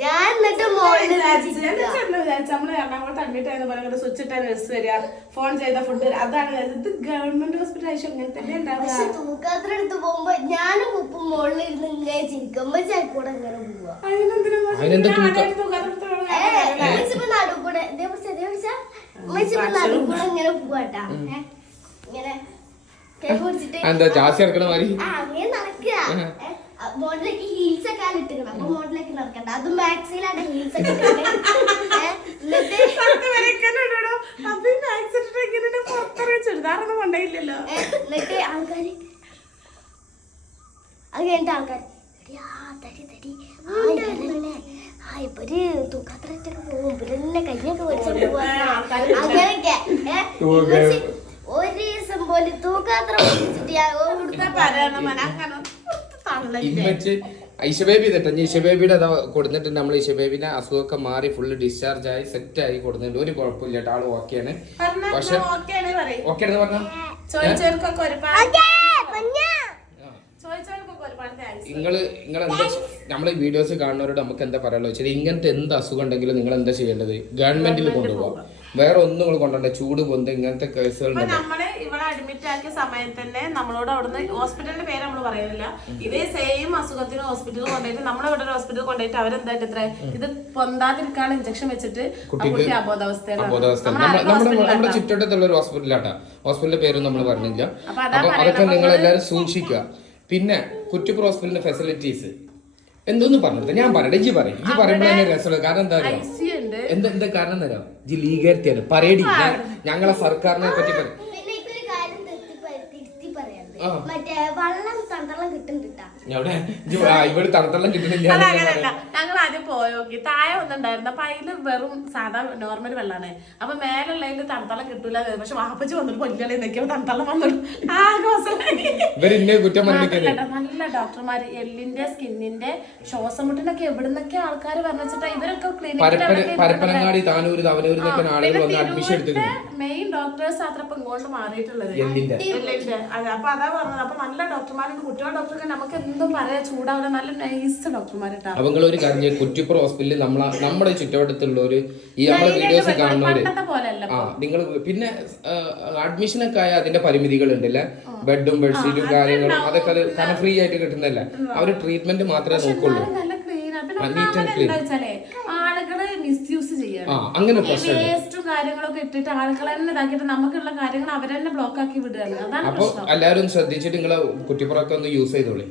ഞാൻ എന്നിട്ട് നമ്മള് എറണാകുളത്ത് അഡ്മിറ്റ് ആയെന്ന് പറയുന്നത് സ്വിച്ച് ഇട്ടാൽ നഴ്സ് വരിക, ഫോൺ ചെയ്ത ഫുഡ്, അതാണ് ഇത് ഗവൺമെന്റ് ഹോസ്പിറ്റൽ ആവശ്യം ഇങ്ങനെ തന്നെ ഉണ്ടാവുക. തൂക്കാത്ര എടുത്ത് പോകുമ്പോ ഞാനും ഉപ്പും മുകളിൽ ഇരുന്ന് ഇങ്ങനെ ചിരിക്കുമ്പോ ചാക്കൂടെ ഇങ്ങനെ പോവാ. നടുക്കൂടെ നടുക്കൂടെ ഇങ്ങനെ പോവാട്ടാ, ഇങ്ങനെ എന്താ ജാസ്തി ഇറക്കണ മാതിരി അങ്ങനെ നടക്കുക. മോഡലേക്ക് ഹീൽസ് ഒക്കെ ഇട്ടിരിക്കണം, അപ്പൊ മോഡലേക്ക് നടക്കണ്ട. അത് മാക്സിലാണ് ഹീൽസ് ഒക്കെ എന്നിട്ട് ആൾക്കാര് അത് കഴിഞ്ഞിട്ട് ആൾക്കാർ ഇവര് തൂക്കാത്രൊക്കെ പോകും, ഇവരെന്നെ കയ്യൊക്കെ മേടിച്ചോണ്ട് പോവാ. അങ്ങനെയൊക്കെ ഒരു ദിവസം പോലും തൂക്കാത്ര ഐഷബേബി തെറ്റ ഈശബേബിയുടെ കൊടുത്തിട്ടുണ്ട്. നമ്മൾ ഈശബേബിന്റെ അസുഖമൊക്കെ മാറി ഫുള്ള് ഡിസ്ചാർജ് ആയി സെറ്റ് ആയി കൊടുത്തിട്ടുണ്ട്. ഒരു കുഴപ്പമില്ല, ആള് ഓക്കെയാണ്. പക്ഷെ ഓക്കെ എന്ന് പറഞ്ഞാൽ നിങ്ങള് എന്താ നമ്മളെ വീഡിയോസ് കാണുന്നവരോട് നമുക്ക് എന്താ പറയാനുള്ളത് വെച്ചാൽ ഇങ്ങനത്തെ എന്ത് അസുഖം ഉണ്ടെങ്കിലും നിങ്ങൾ എന്താ ചെയ്യേണ്ടത്, ഗവൺമെന്റിൽ കൊണ്ടുപോകാം. വേറെ ഒന്നും നിങ്ങൾ കൊണ്ടുപോകണ്ട. ചൂട് പൊന്ത് ഇങ്ങനത്തെ കേസുകൾ നമ്മള് ഇവിടെ അഡ്മിറ്റ് ആക്കിയ സമയത്ത് തന്നെ നമ്മളോട് അവിടുന്ന് ഹോസ്പിറ്റലിന്റെ പേര് നമ്മൾ പറയുന്നില്ല, ഇതേ സെയിം അസുഖത്തിന് ഹോസ്പിറ്റലിൽ കൊണ്ടുപോയിട്ട് നമ്മളിവിടെ ഒരു ഹോസ്പിറ്റലിൽ കൊണ്ടുപോയിട്ട് അവരെന്തായിട്ട് എത്ര ഇത് പൊന്താതിരിക്കാനുള്ള ഇഞ്ചക്ഷൻ വെച്ചിട്ട് കുട്ടി നമ്മുടെ ചുറ്റോട്ടത്തുള്ള ഒരു ഹോസ്പിറ്റലാട്ടാ. ഹോസ്പിറ്റലിന്റെ പേരും നമ്മൾ പറഞ്ഞില്ല. അപ്പൊ അതൊക്കെ നിങ്ങൾ എല്ലാവരും സൂക്ഷിക്കുക. പിന്നെ കുറ്റിപ്പുറം ഹോസ്പിറ്റലിന്റെ ഫെസിലിറ്റീസ് എന്തോന്ന് പറഞ്ഞത് ഞാൻ പറയട്ടെ, ഇജ്ജ് പറയും. ഇജ്ജ് പറയുമ്പോൾ തന്നെ രസമുള്ള കാരണം എന്താ എന്താ കാരണം തരാം. ഇജ്ജ് ലീഗാരിറ്റിയാണ് പറയടി, ഞങ്ങളെ സർക്കാരിനെ പറ്റി പറയും. മറ്റേ വെള്ളം തണുത്തള്ളം കിട്ടുന്നുണ്ടാ ഇവിടെ തണുത്തള്ളം കിട്ടുന്നില്ല. ഞങ്ങൾ ആദ്യം പോയോക്കി, താഴെ ഒന്നുണ്ടായിരുന്നു. അപ്പൊ അതില് വെറും സാധാ നോർമൽ വെള്ളമാണ്. അപ്പൊ മേലുള്ളതിൽ തണുത്തള്ളം കിട്ടൂല. പക്ഷെ വാപ്പച്ച് വന്നിട്ട് പൊല്ലികളെ നോക്കിയപ്പോ തണുത്തള്ളം വന്നിട്ട് നല്ല ഡോക്ടർമാര് എല്ലിന്റെ സ്കിന്നിന്റെ ശ്വാസം മുട്ടിനൊക്കെ എവിടുന്നൊക്കെ ആൾക്കാർ പറഞ്ഞിട്ടാ ഇവരൊക്കെ മെയിൻ ഡോക്ടേഴ്സ് അത്ര ഇപ്പൊ ഇങ്ങോട്ട് മാറിയിട്ടുള്ളത് എല്ലിന്റെ. അപ്പൊ അതാ പറഞ്ഞത്. അപ്പൊ നല്ല ഡോക്ടർമാരുണ്ട്. കുട്ടികളുടെ ഡോക്ടർക്ക് നമുക്ക് എന്തും പറയാ, ചൂടാവില്ല. നല്ല നൈസ് ഡോക്ടർമാരിട്ടാ. അവങ്ങൾ ഒരു കാര്യം കുറ്റിപ്പുറം ഹോസ്പിറ്റലിൽ നമ്മുടെ ചുറ്റുവട്ടത്തുള്ളവര് ഈ നമ്മുടെ വീഡിയോസ് കാണുന്നവര് നിങ്ങൾ പിന്നെ അഡ്മിഷനൊക്കെ ആയ അതിന്റെ പരിമിതികൾ ഉണ്ടല്ലേ, ബെഡും ബെഡ്ഷീറ്റും കാര്യങ്ങളും അതൊക്കെ അത് കാരണം ഫ്രീ ആയിട്ട് കിട്ടുന്നല്ല. അവര് ട്രീറ്റ്മെന്റ് മാത്രമേ നോക്കുള്ളൂ. ആളുകള് മിസ്യൂസ് ചെയ്യണം. അങ്ങനെ വേസ്റ്റും കാര്യങ്ങളൊക്കെ ഇട്ടിട്ട് ആളുകളെ തന്നെ ഇതാക്കിയിട്ട് നമുക്കുള്ള കാര്യങ്ങൾ അവരെന്നെ ബ്ലോക്ക് ആക്കി വിടുകയാണ്. അതാണ് അപ്പൊ എല്ലാവരും ശ്രദ്ധിച്ചിട്ട് നിങ്ങളെ കുറ്റിപ്പുറമൊക്കെ ഒന്ന് യൂസ് ചെയ്തോളി.